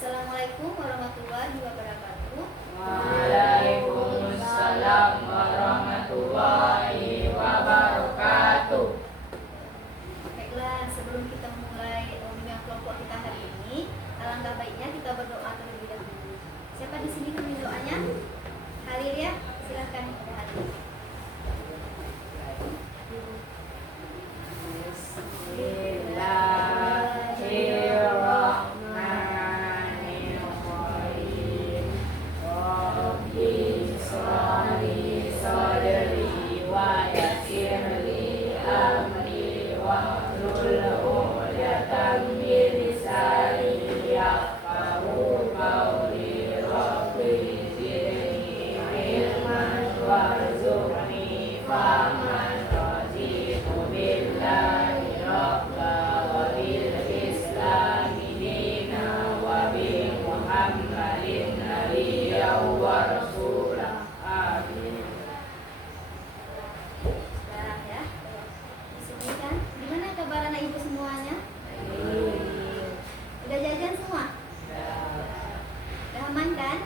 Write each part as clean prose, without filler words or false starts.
Assalamualaikum warahmatullahi wabarakatuh. Waalaikumsalam warahmatullahi wabarakatuh. Baiklah, sebelum kita mulai bimbingan kelompok kita hari ini, alangkah baiknya kita berdoa terlebih dahulu. Siapa di sini pemimpin doanya? Halil ya, silahkan kepada Halil. Bismillahirrahmanirrahim. Rabbi shrah li sadri wa yassir li amri wahlul 'uqdatam min lisani yafqahu qawli. Rabbi zidni ilman warzuqni fahman raditu billahi rabba wa bil islami dina wa bi muhammadin nabiyyan wa rasulah. Amin. Sudah ya. Di sini kan, gimana kabar anak ibu semuanya? Udah jajan semua? Udah aman kan?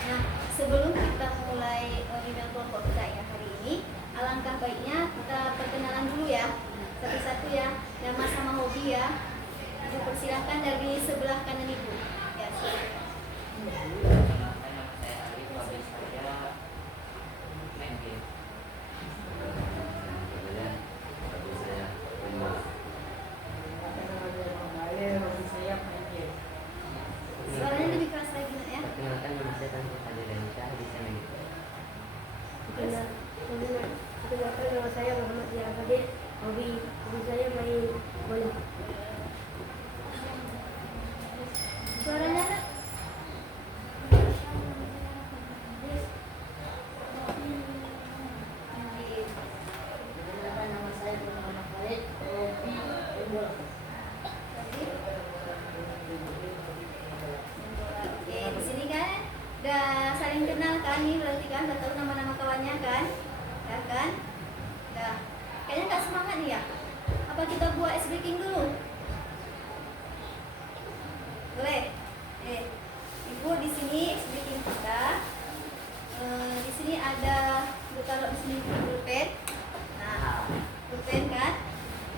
Nah, sebelum kita mulai bimbingan kelompok kita ya hari ini, alangkah baiknya kita perkenalan dulu ya, satu-satu ya, nama sama hobi ya. Ibu persilahkan dari sebelah kanan ibu. Ya, silakan. Suaranya lebih keras lagi nak ya. Perkenalkan, nama saya Tanti Fadilansyah di sana gitu. Perkenalkan, nama saya Muhammad Yafade. Hobi saya main bola. Suaranya nak. Perkenalkan, nama saya Muhammad Khalid. Hobi main bola. Oke, di sini kan udah saling kenal kan nih, berarti kan udah tahu nama-nama kawannya kan? Ya kan? Udah. Kayaknya nggak semangat nih ya. Apa kita buat ice breaking dulu? Boleh. Ibu di sini ice breaking kita. Di sini ada, ibu taruh di sini pulpen. Nah, pulpen kan?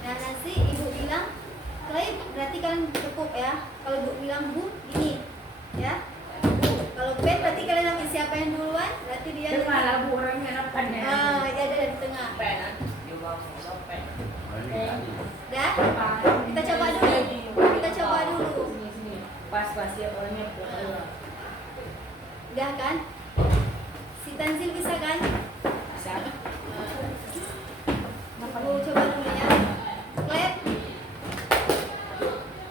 Nah, nanti ibu bilang klip, berarti kalian cukup ya. Kalau ibu bilang bu, gini ya. Kalau pen berarti kalian ambil siapa yang duluan, berarti dia Itu malah bu orangnya nampaknya. dia ada di tengah. Penan, juga mau pen. Dah? Kita coba dulu. Kita coba dulu. Sini. Pas ya orangnya. Udah kan? Si Tanzil bisa kan? Bisa. Ibu coba dulu ya. Clap.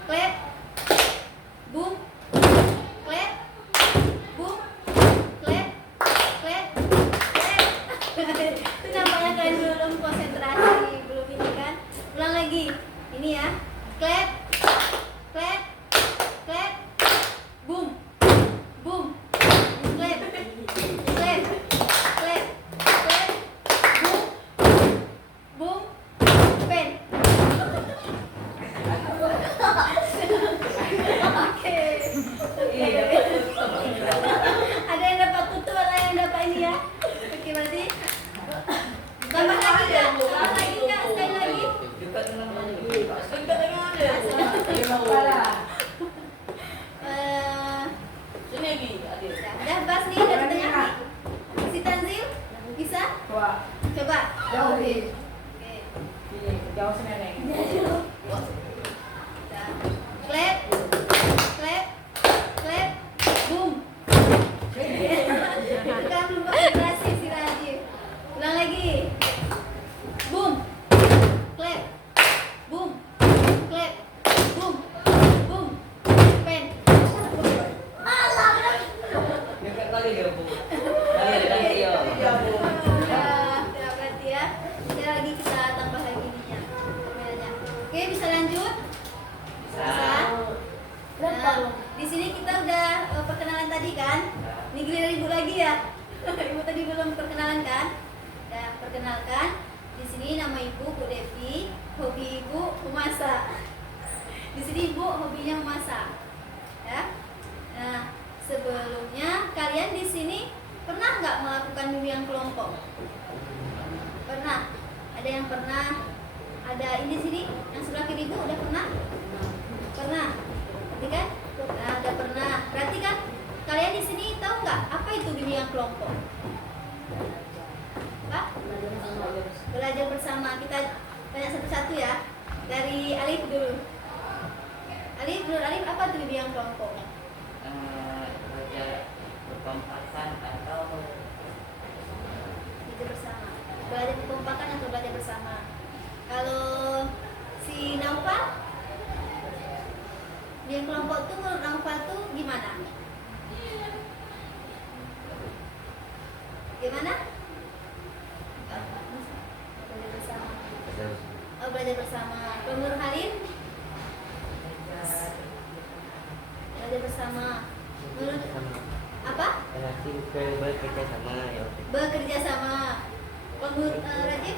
Clap. Boom. Clap. Boom. Clap. Clap. Clap. Itu nampaknya kalian belum konsentrasi, belum ini kan? Ulang lagi. Ini ya. Clap. Clap. Clap. Boom. Boom. Clap. Clap. Clap. Clap. Boom. Boom. Pen. Oke. Ada yang dapat tutup, ada yang dapat ini ya. Oke, berarti tambah lagi nggak? Tambah lagi nggak? Sekali lagi. Udah bas nih dari tengah nih. Si Tanzil bisa? Coba. Jauh Oke. nih. Jauh sini neng. Udah. Clap. Clap. Clap. Boom. Kan belum konsentrasi si Rajiv. Ulang lagi. Boom. Clap. Boom. Clap. Boom. Boom. Pen. Dekat kali dia bu. Kali ada dia. Udah berarti ya. Sekali lagi kita tambah lagi ininya. Kameranya. Oke, bisa lanjut? Bisa. Nah, di sini kita udah perkenalan tadi kan? Ini giliran ibu lagi ya. Ibu tadi belum perkenalan kan? Udah perkenalkan. Di sini nama ibu Bu Devi, hobi ibu memasak. Di sini ibu hobinya memasak. Nah, sebelumnya kalian di sini pernah nggak melakukan bimbingan kelompok? Pernah? Ada yang pernah? Ada ini sini yang sebelah kiri ibu udah pernah? Pernah. Berarti kan? Nah, udah pernah. Berarti kan kalian di sini tahu nggak apa itu bimbingan kelompok? Pak? Belajar bersama. Kita tanya satu-satu ya. Dari Alif dulu. Alif, menurut Alif apa itu bimbingan kelompok? Belajar berkompakan atau Belajar bersama. Belajar berkompakan atau belajar bersama. Kalau si Naufal, bimbingan kelompok itu menurut Naufal tuh gimana? Gimana? Belajar bersama. Oh, belajar bersama. Kalau menurut Halim? Belajar bersama. Menurut apa? relasi bekerja sama ya. Bekerja sama. Kalau menurut Rajif?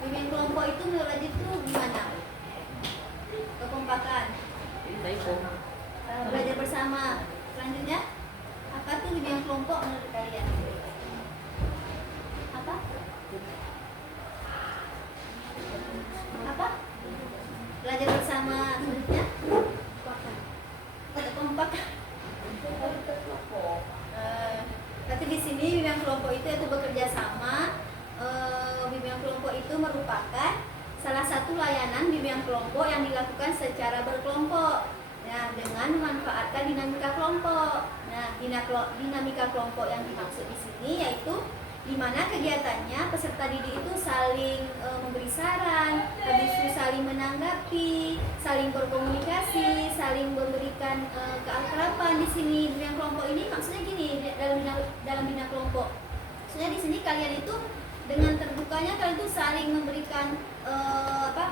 Bimbingan kelompok itu menurut Rajif tuh gimana? Kekompakan. Belajar bersama. Selanjutnya, apa tuh bimbingan kelompok menurut kalian? Apa? Apa? Belajar bersama. Selanjutnya, kekompakan. Berarti di sini bimbingan kelompok itu yaitu bekerja sama. Bimbingan kelompok itu merupakan salah satu layanan bimbingan kelompok yang dilakukan secara berkelompok. Nah, dengan memanfaatkan dinamika kelompok. Nah, dinamika kelompok yang dimaksud di sini yaitu di mana kegiatannya peserta didik itu saling memberi saran, habis itu saling menanggapi, saling berkomunikasi, saling memberikan keakraban di sini. Bimbingan kelompok ini maksudnya gini dalam bina kelompok. Maksudnya di sini kalian itu dengan terbukanya kalian itu saling memberikan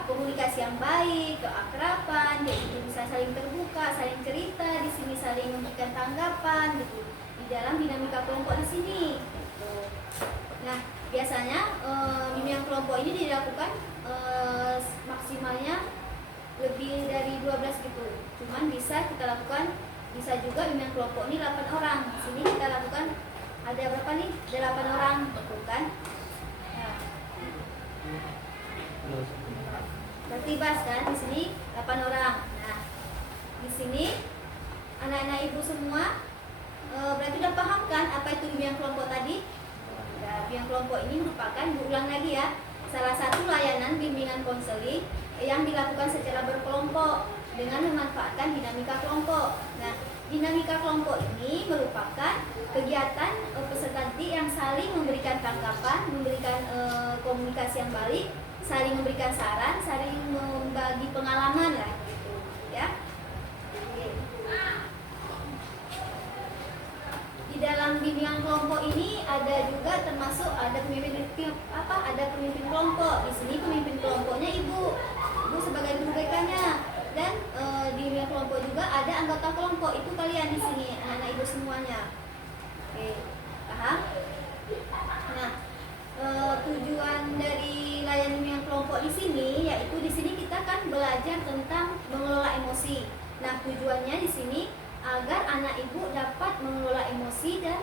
komunikasi yang baik, keakraban, gitu. Bisa saling terbuka, saling cerita, di sini saling memberikan tanggapan gitu. Di dalam dinamika kelompok di sini. Gitu. Nah, biasanya bimbingan kelompok ini dilakukan maksimalnya lebih dari 12 gitu. Cuman bisa kita lakukan, bisa juga bimbingan kelompok ini 8 orang. Di sini kita lakukan ada berapa nih? 8 orang, betul kan? Nah, berarti bas kan di sini 8 orang. Nah, di sini anak-anak ibu semua berarti udah paham kan apa itu bimbingan kelompok tadi? Nah, bimbingan kelompok ini merupakan, diulang lagi ya, salah satu layanan bimbingan konseling yang dilakukan secara berkelompok dengan memanfaatkan dinamika kelompok. Nah, dinamika kelompok ini merupakan kegiatan peserta didik yang saling memberikan tanggapan, memberikan komunikasi yang baik, saling memberikan saran, saling membagi pengalaman lah gitu, ya. Oke. Di dalam bimbingan kelompok ini ada juga termasuk ada pemimpin kelompok. Di sini pemimpin kelompoknya ibu sebagai guru BK-nya. Dan di bimbingan kelompok juga ada anggota kelompok, itu kalian di sini anak-anak ibu semuanya. Oke, paham? Nah, tujuan dari layanan bimbingan kelompok di sini yaitu di sini kita kan belajar tentang mengelola emosi. Nah, tujuannya di sini agar anak ibu dapat mengelola emosi dan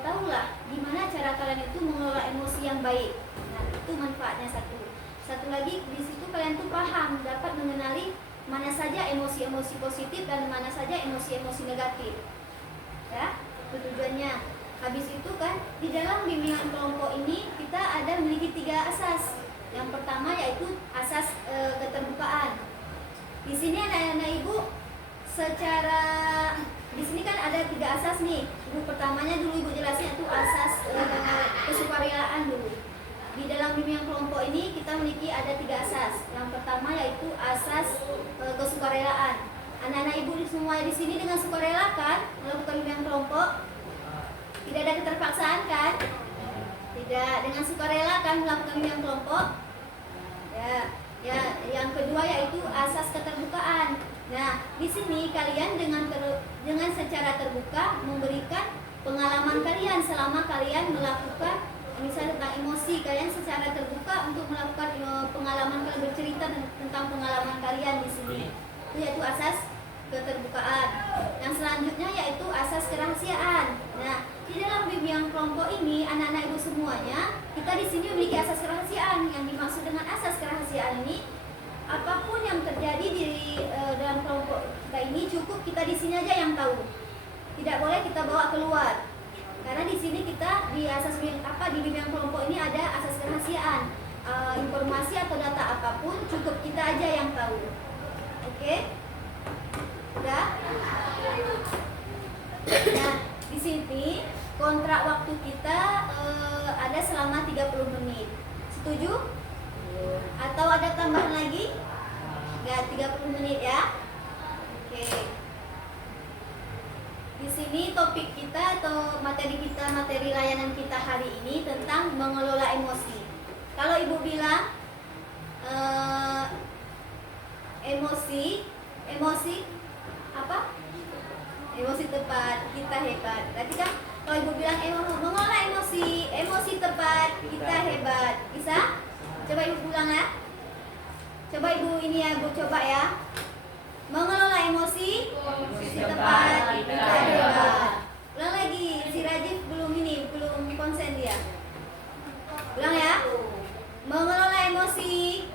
tahulah gimana cara kalian itu mengelola emosi yang baik. Nah, itu manfaatnya satu. Satu lagi di situ kalian tuh paham, dapat mengenali mana saja emosi-emosi positif dan mana saja emosi-emosi negatif. Ya, itu tujuannya. Habis itu kan di dalam bimbingan kelompok ini kita ada memiliki 3 asas. Yang pertama yaitu asas keterbukaan. Di sini anak-anak ibu secara di sini kan ada 3 asas nih. Ibu pertamanya dulu ibu jelasin itu asas kesukarelaan dulu. Di dalam bimbingan kelompok ini kita memiliki ada 3 asas. Yang pertama yaitu asas kesukarelaan. Anak-anak ibu semua di sini dengan sukarela kan melakukan bimbingan kelompok? Tidak ada keterpaksaan kan? Tidak, dengan sukarela kan melakukan bimbingan kelompok? Ya, yang kedua yaitu asas keterbukaan. Nah, di sini kalian dengan secara terbuka memberikan pengalaman kalian selama kalian melakukan misalnya tentang emosi, kalian secara terbuka untuk melakukan pengalaman, kalian bercerita tentang pengalaman kalian di sini. Itu yaitu asas keterbukaan. Yang selanjutnya yaitu asas kerahasiaan. Nah, di dalam bimbingan kelompok ini anak-anak ibu semuanya, kita di sini memiliki asas kerahasiaan. Yang dimaksud dengan asas kerahasiaan ini, apapun yang terjadi di dalam kelompok kita ini cukup kita di sini aja yang tahu. Tidak boleh kita bawa keluar. Karena di sini kita di asas di bimbingan kelompok ini ada asas kerahasiaan. Informasi atau data apapun cukup kita aja yang tahu. Oke? Udah? Nah, di sini kontrak waktu kita ada selama 30 menit. Setuju? Atau ada tambahan lagi? Enggak, 30 menit ya. Oke. Di sini topik kita atau materi kita, materi layanan kita hari ini tentang mengelola emosi. Kalau ibu bilang emosi apa? Emosi tepat, kita hebat. Berarti kan kalau ibu bilang mengelola emosi tepat, kita hebat. Bisa? Coba ibu ulang ya. Coba ibu ini ya, ibu coba ya. Mengelola emosi tepat, kita hebat. Ulang lagi, si Rajif belum konsen dia. Ulang ya. Mengelola emosi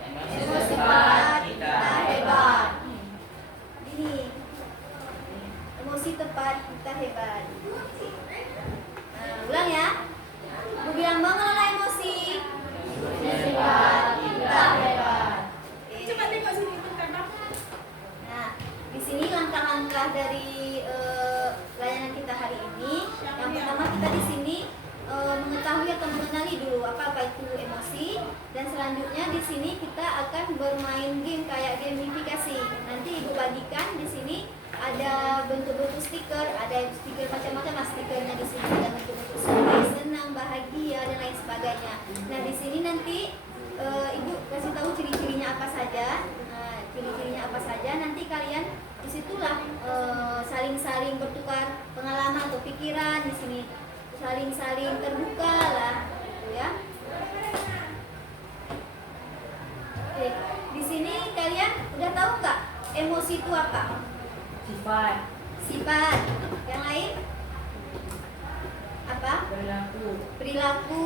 tepat, kita hebat. Ini emosi tepat, kita hebat. Nah, ulang ya. Ibu bilang mengelola emosi tepat, kita hebat. Coba tengok sini bentar. Nah, di sini langkah-langkah dari layanan kita hari ini. Yang pertama kita di sini mengetahui atau mengenali dulu apa itu emosi, dan selanjutnya di sini kita akan bermain game kayak gamifikasi. Nanti ibu bagikan di sini ada bentuk-bentuk stiker, ada stiker macam-macam, stikernya di sini ada bentuk-bentuk senang, bahagia dan lain sebagainya. Nah, di sini nanti ibu kasih tahu ciri-cirinya apa saja. Ciri-cirinya apa saja, nanti kalian disitulah saling-saling bertukar pengalaman atau pikiran di sini, saling-saling terbuka lah, gitu ya. Oke, di sini kalian udah tahu nggak emosi itu apa? Sifat. Yang lain apa? Perilaku.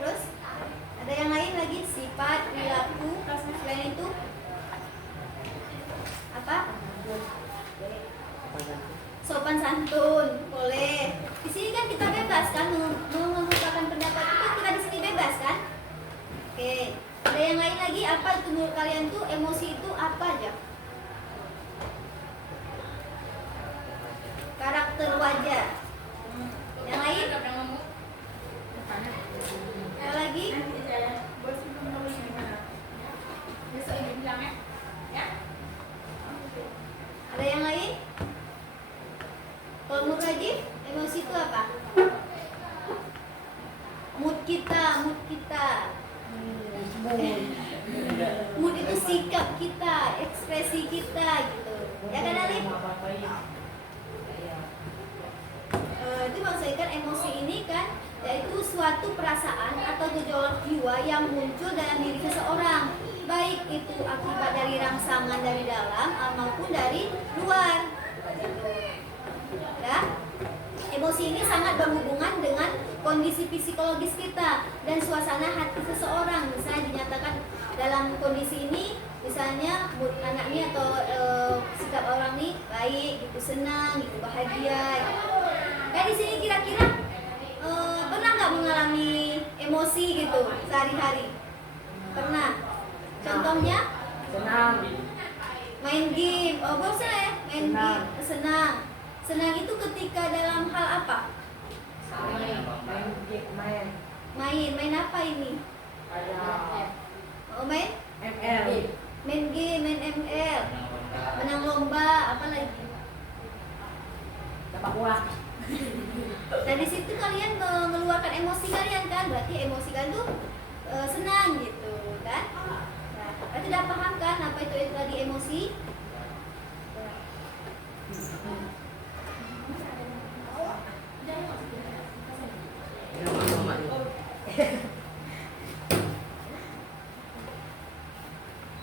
Terus ada yang lain lagi, sifat, perilaku. Selain itu apa? Sopan santun, boleh. Di sini kan kita bebas kan mengungkapkan pendapat itu, kita di sini bebas kan? Oke. Ada yang lain lagi, apa itu menurut kalian tuh emosi itu apa aja? Karakter wajah. Yang lain? Ada lagi? Ada yang lain? Kalau menurut Rajif, emosi itu apa? Mood kita. Mood itu sikap kita, ekspresi kita gitu. Ya kan Alif? Itu maksudnya kan emosi ini kan yaitu suatu perasaan atau gejolak jiwa yang muncul dalam diri seseorang, baik itu akibat dari rangsangan dari dalam maupun dari luar. Ya? Emosi ini sangat berhubungan dengan kondisi psikologis kita dan suasana hati seseorang. Misalnya dinyatakan dalam kondisi ini, misalnya mood anak ini atau sikap orang ini baik, gitu, senang, gitu, bahagia. Gitu. Kayak di sini kira-kira pernah nggak mengalami emosi gitu sehari-hari? Pernah. Contohnya? Senang. Main game. Oh, bosan ya? Main game. Senang. Senang itu ketika dalam hal apa? Main apa ini? Oh, main game, main ML, menang lomba, apa lagi? Dapat uang. Dan di situ kalian mengeluarkan emosi kalian kan? Berarti emosi kalian tuh senang gitu kan? Nah, berarti udah paham kan apa itu tadi emosi?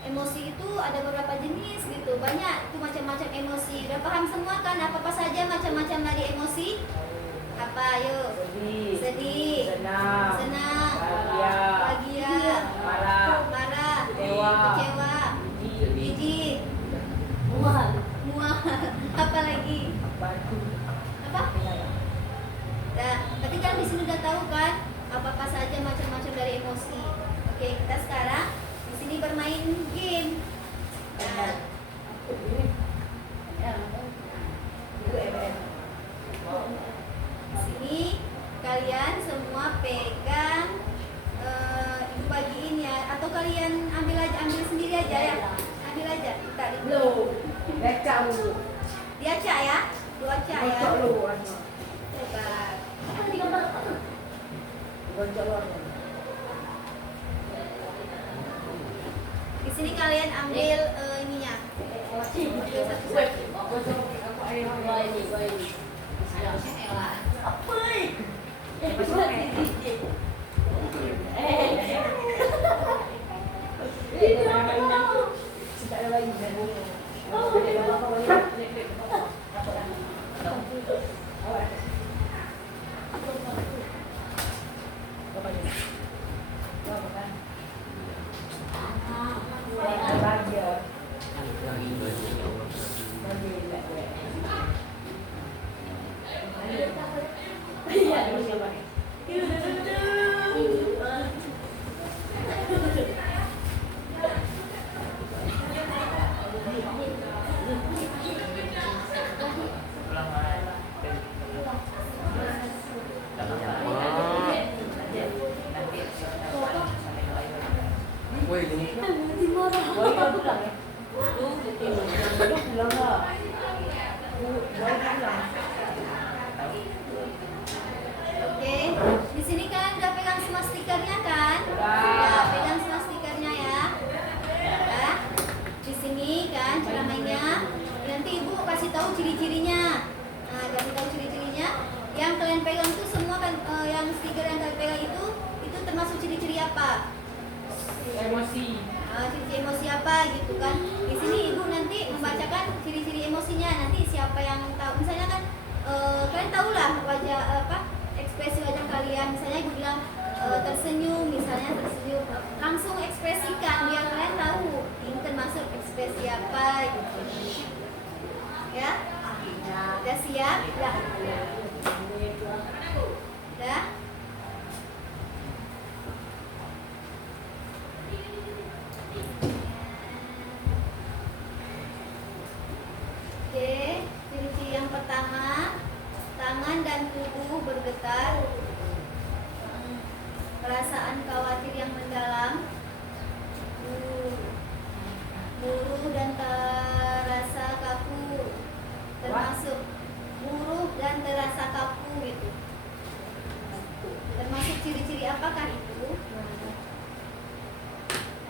Emosi itu ada beberapa jenis gitu, banyak Itu macam-macam emosi. Udah paham semua kan? Apa-apa saja macam-macam dari emosi? Apa? Ayo. Sedih. Senang. Senang. Bahagia. Bahagia. Marah. Marah. Kecewa. Kecewa. Jijik. Mual. Mual. Apa lagi? Batu. Apa? Nah, tapi kan di sini udah tahu kan apa-apa saja macam-macam dari emosi. Oke, kita sekarang di sini bermain game. Nah, di sini kalian semua pegang, ibu bagiin ya, atau kalian ambil sendiri aja ya. Ambil aja, tak di diacak ya, diacak ya. Coba. Di sini kalian ambil ininya. Ambil satu-satu. Oke, di sini kalian udah pegang semua stikernya kan? Udah pegang semua stikernya ya. Udah. Di sini kan cara mainnya. Nanti ibu kasih tahu ciri-cirinya. Nah, kasih tahu ciri-cirinya. Yang kalian pegang itu semua kan, yang stiker yang kalian pegang itu termasuk ciri-ciri apa? Emosi. Ciri-ciri emosi apa gitu kan? Di sini ibu nanti membacakan ciri-ciri emosinya. Nanti siapa yang tahu, misalnya kan kalian tahulah wajah ekspresi wajah kalian. Misalnya ibu bilang tersenyum, misalnya tersenyum, langsung ekspresikan biar kalian tahu ini termasuk ekspresi apa gitu. Ya? Udah siap? Udah. Udah? Oke, ciri-ciri yang pertama, tangan dan tubuh bergetar, perasaan khawatir yang mendalam, murung dan terasa kaku, termasuk murung dan terasa kaku gitu. Termasuk ciri-ciri apakah itu?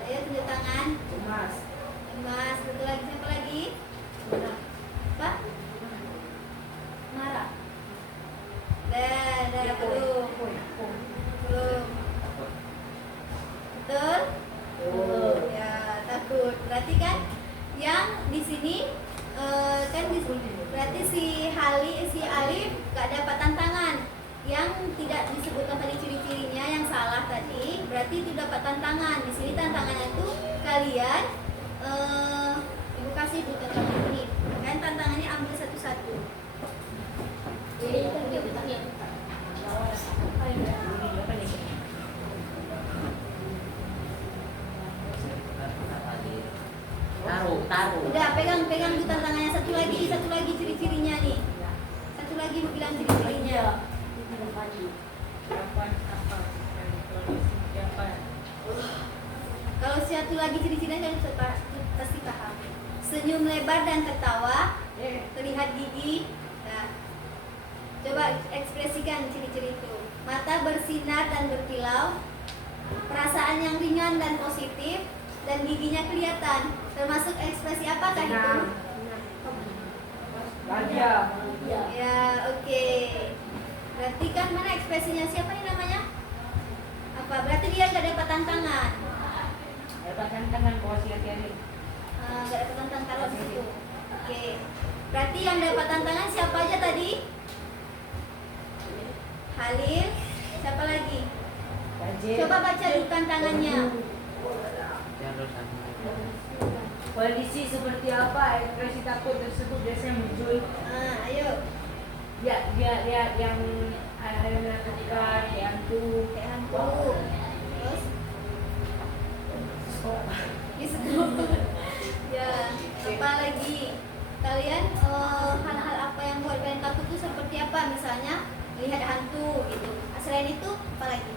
Ayo tunjuk tangan. Cemas. Cemas, satu lagi, siapa lagi? Apa? Marah. Belum. Belum. Betul? Ya, takut. Berarti kan yang di sini berarti si Alif gak dapat tantangan. Yang tidak disebutkan tadi ciri-cirinya yang salah tadi, berarti itu dapat tantangan. Di sini tantangannya itu kalian ibu kasih bu tantangan ini. Kalian tantangannya ambil satu-satu. Taruh. Udah pegang bu tantangannya, satu lagi ciri-cirinya nih. Satu lagi bu bilang ciri-cirinya. Kalau satu lagi ciri-cirinya kalian pasti paham. Senyum lebar dan tertawa, terlihat gigi. Nah, coba ekspresikan ciri-ciri itu. Mata bersinar dan berkilau, perasaan yang ringan dan positif, dan giginya kelihatan. Termasuk ekspresi apakah itu? Bahagia. Ya, oke. Berarti kan mana ekspresinya, siapa nih namanya? Apa? Berarti dia nggak dapat tantangan. Dapat tantangan posisi ini. Nggak dapat tantangan kalau di situ. Berarti yang dapat tantangan siapa aja tadi? Halil. Siapa lagi? Coba baca dulu tantangannya. Kondisi seperti apa ekspresi takut tersebut biasanya muncul? Ayo. Ya, yang ada menakutkan, yang tuh Kayak hantu. Terus? Ya, apa lagi? Kalian hal-hal apa yang buat kalian takut itu seperti apa? Misalnya lihat hantu gitu. Selain itu apa lagi?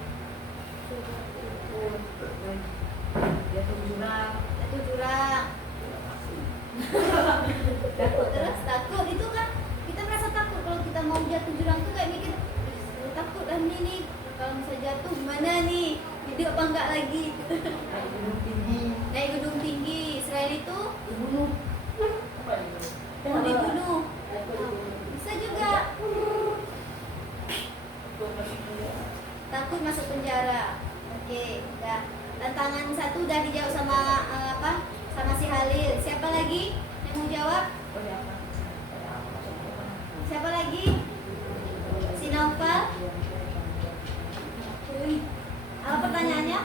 jatuh jurang. Jatuh jurang. Terus takut itu kan kita merasa takut kalau kita mau jatuh jurang tuh kayak mikir takut lah ini kalau misalnya jatuh gimana nih, hidup apa enggak lagi. Naik gunung tinggi. Naik gedung tinggi. Selain itu Dibunuh. dibunuh. Bisa juga takut masuk penjara. Oke, udah. Tantangan satu udah dijawab sama sama si Halil. Siapa lagi yang mau jawab? Siapa lagi? Si Naufal. Apa pertanyaannya?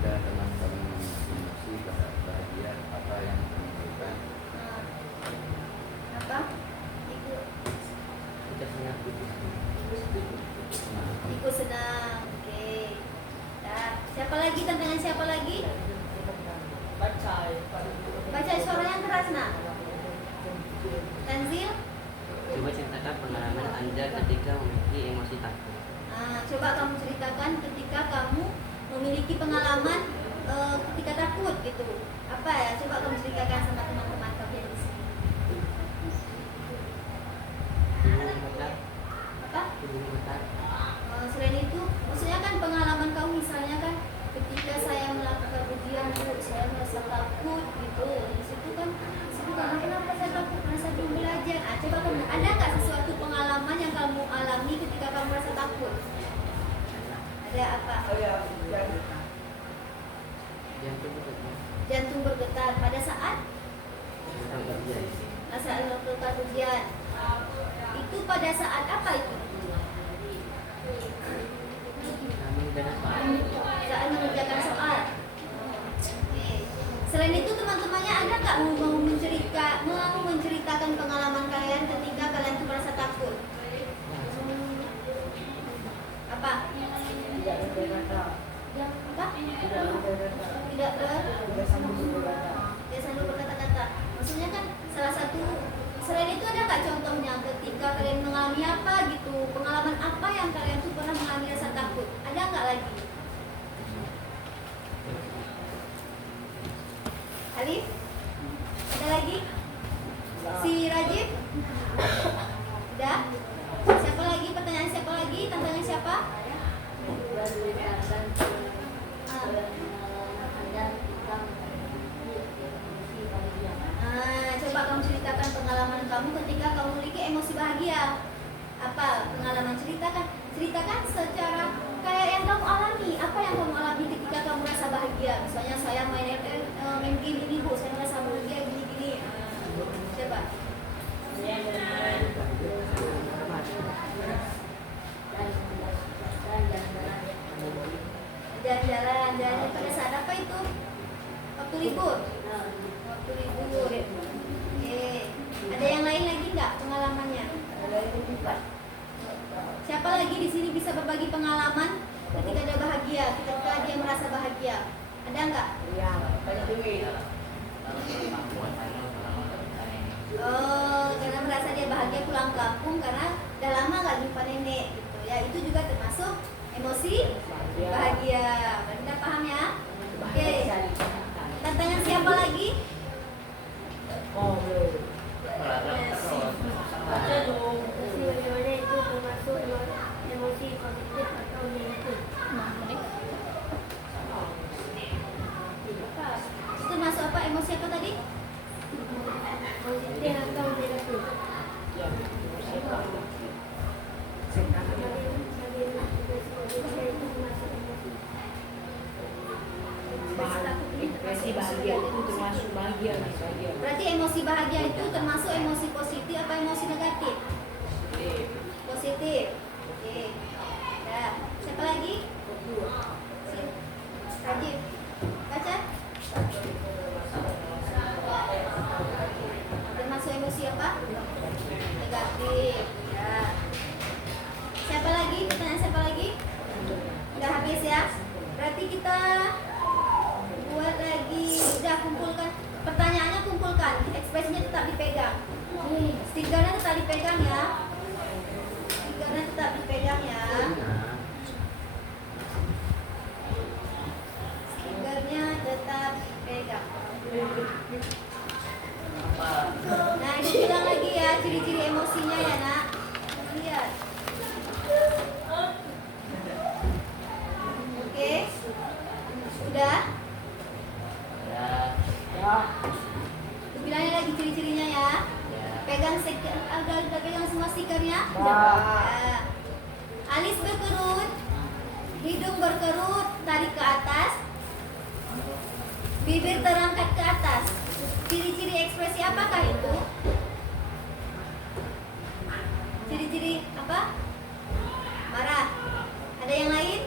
Jika teman-teman emosi bahagia apa yang menimbulkan Apa? Ikut Kita senang ikut senang. Oke. Nah, siapa lagi? Tantangan siapa lagi? Baca suara yang keras, nak. Tanzil. Coba ceritakan pengalaman Anda ketika memiliki emosi takut. Coba kamu ceritakan ketika kamu memiliki pengalaman ketika takut gitu. Apa ya? Coba kamu ceritakan sama teman-teman kalian di sini. Gemetar, Apa? gemetar. Selain itu, maksudnya kan pengalaman kamu misalnya kan ketika saya melakukan ujian Bu, saya merasa takut gitu. Di situ karena kenapa saya takut? Karena saya belum belajar. Coba kamu ada nggak sesuatu pengalaman yang kamu alami ketika kamu merasa takut? Ada apa? Jantung bergetar. Jantung bergetar pada saat Saat melakukan ujian. Itu pada saat apa itu? Saat mengerjakan soal. Oke. Selain itu teman-temannya ada nggak mau menceritakan pengalaman kalian ketika kalian tuh merasa takut? Apa? Apa? Tidak sanggup berkata-kata. Maksudnya kan salah satu. Selain itu ada nggak contohnya ketika kalian mengalami apa gitu, pengalaman apa yang kalian tuh pernah mengalami rasa takut? Ada nggak lagi? Alif? Ada lagi? Si Rajib? Udah? Siapa lagi? Pertanyaan siapa lagi? Tantangan siapa? Coba kamu ceritakan pengalaman kamu ketika kamu memiliki emosi bahagia. Apa pengalaman? Ceritakan secara kayak yang kamu alami. Apa yang kamu alami ketika kamu merasa bahagia? Misalnya saya main game ini Bu, saya merasa bahagia gini-gini. Coba. Jalan-jalan pada saat apa itu? Waktu libur. Waktu libur. Oke. Ada yang lain lagi nggak pengalamannya? Siapa lagi di sini bisa berbagi pengalaman ketika dia bahagia, ketika dia merasa bahagia? Ada nggak? Oh, karena merasa dia bahagia pulang kampung karena udah lama nggak jumpa nenek gitu ya. Itu juga termasuk emosi bahagia. Kita paham ya? Oke. Tantangan siapa lagi? Emosi bagaimana itu termasuk emosi positif atau negatif? Itu termasuk apa? Emosi apa tadi? Positif atau negatif? Ekspresi bahagia itu termasuk bahagia nih, bahagia. Berarti emosi bahagia itu termasuk emosi positif apa emosi negatif? Positif. Oke. Ya. Siapa lagi? Rajib. Baca. Termasuk emosi apa? Negatif. Ya. Siapa lagi? Pertanyaan siapa lagi? Udah habis ya? Berarti kita buat lagi. Udah kumpulkan. Pertanyaannya kumpulkan. Ekspresinya tetap dipegang. Stikernya tetap dipegang ya. Stikernya tetap dipegang ya. Stikernya tetap dipegang. Nah, ini bilang lagi ya ciri-ciri emosinya ya, Nak. Lihat. Oke. Sudah? Ya. Bilangnya lagi ciri-cirinya ya. Ya. Pegang stiker, udah pegang semua stikernya? Ya. Ya. Alis berkerut, hidung berkerut, tarik ke atas, bibir terangkat ke atas. Ciri-ciri ekspresi apakah itu? Ciri-ciri apa? Marah. Ada yang lain?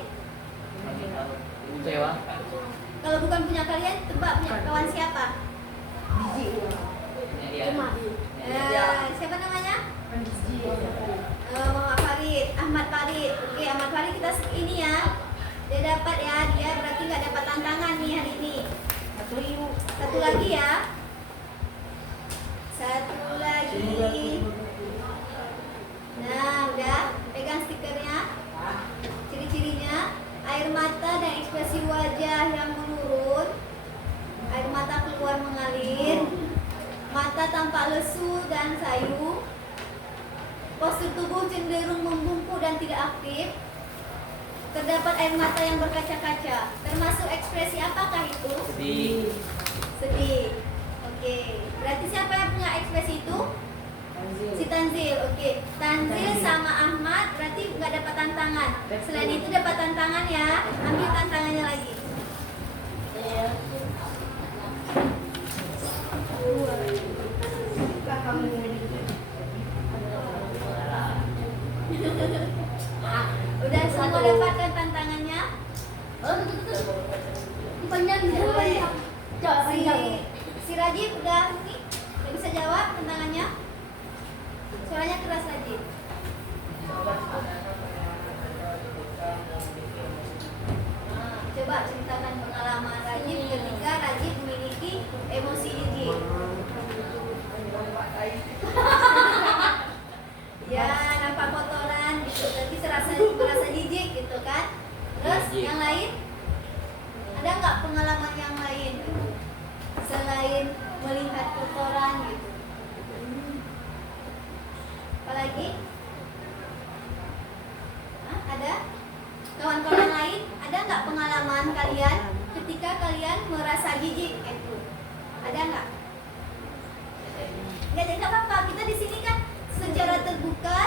Kecewa. Kalau bukan punya kalian, tebak punya kawan siapa? Ya. Siapa namanya? Muhammad Farid, Ahmad Farid. Oke, Ahmad Farid kita ini ya. Dia dapat ya, dia berarti nggak dapat tantangan nih hari ini. Satu lagi ya. Satu lagi. Nah, udah pegang stikernya. Ciri-cirinya air mata dan ekspresi wajah yang menurun. Air mata keluar mengalir. Mata tampak lesu dan sayu. Postur tubuh cenderung membungkuk dan tidak aktif. Terdapat air mata yang berkaca-kaca. Termasuk ekspresi apakah itu? Sedih. Sedih. Oke. Berarti siapa yang punya ekspresi itu? Si Tanzil. Oke. Tanzil sama Ahmad berarti nggak dapat tantangan. Selain itu dapat tantangan ya. Ambil tantangannya lagi. Udah semua dapatkan tantangannya? Boleh. Si Rajib udah nih, udah bisa jawab tantangannya? Suaranya keras Rajib. Nah, coba ceritakan pengalaman Rajib ketika Rajib memiliki emosi jijik. Ya, nampak kotoran gitu, tapi merasa jijik gitu kan. Terus Jijik. yang lain? Ada nggak pengalaman yang lain selain melihat kotoran gitu? Apalagi? Hah, ada? Kawan-kawan lain ada nggak pengalaman kalian ketika kalian merasa jijik itu? Ada nggak? Nggak apa-apa. Kita di sini kan secara terbuka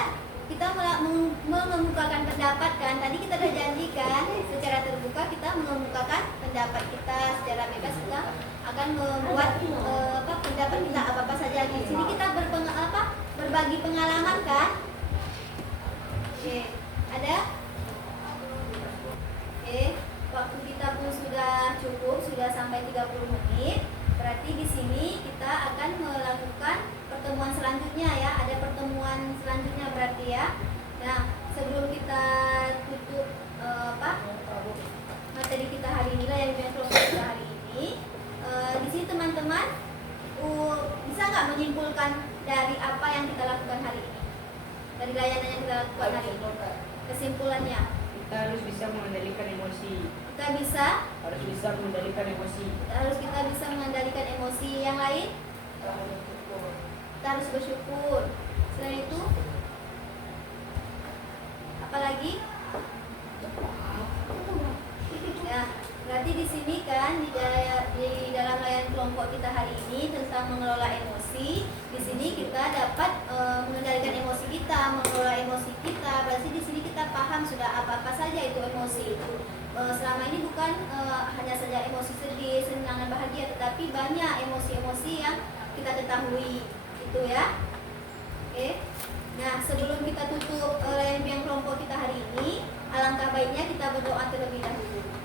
kita mengemukakan pendapat kan. Tadi kita udah janjikan secara terbuka kita mengemukakan pendapat kita secara bebas. Kita akan membuat pendapat kita apa saja. Di sini kita berbagi pengalaman kan. Oke, ada? Oke, waktu kita pun sudah cukup, sudah sampai 30 menit. Berarti di sini kita akan melakukan pertemuan selanjutnya ya. Ada pertemuan selanjutnya berarti ya. Nah, sebelum kita tutup materi kita hari ini lah yang kelompok kita hari ini. Di sini teman-teman bisa nggak menyimpulkan dari apa yang kita lakukan hari ini? Dari layanan yang kita lakukan hari ini. Kesimpulannya, Kita harus bisa mengendalikan emosi. kita Harus bisa mengendalikan emosi. mengendalikan emosi. Yang lain, kita harus bersyukur. Selain itu, apalagi? Ya, berarti di sini kan di dalam layanan kelompok kita hari ini tentang mengelola emosi. Di sini kita dapat mengendalikan emosi kita, mengelola emosi kita. Berarti di sini kita paham sudah apa saja itu emosi itu. Selama ini bukan hanya saja emosi sedih, senang dan bahagia. tapi banyak emosi-emosi yang kita ketahui itu ya. Oke. Nah, sebelum kita tutup layar bimbingan kelompok kita hari ini, alangkah baiknya kita berdoa terlebih dahulu.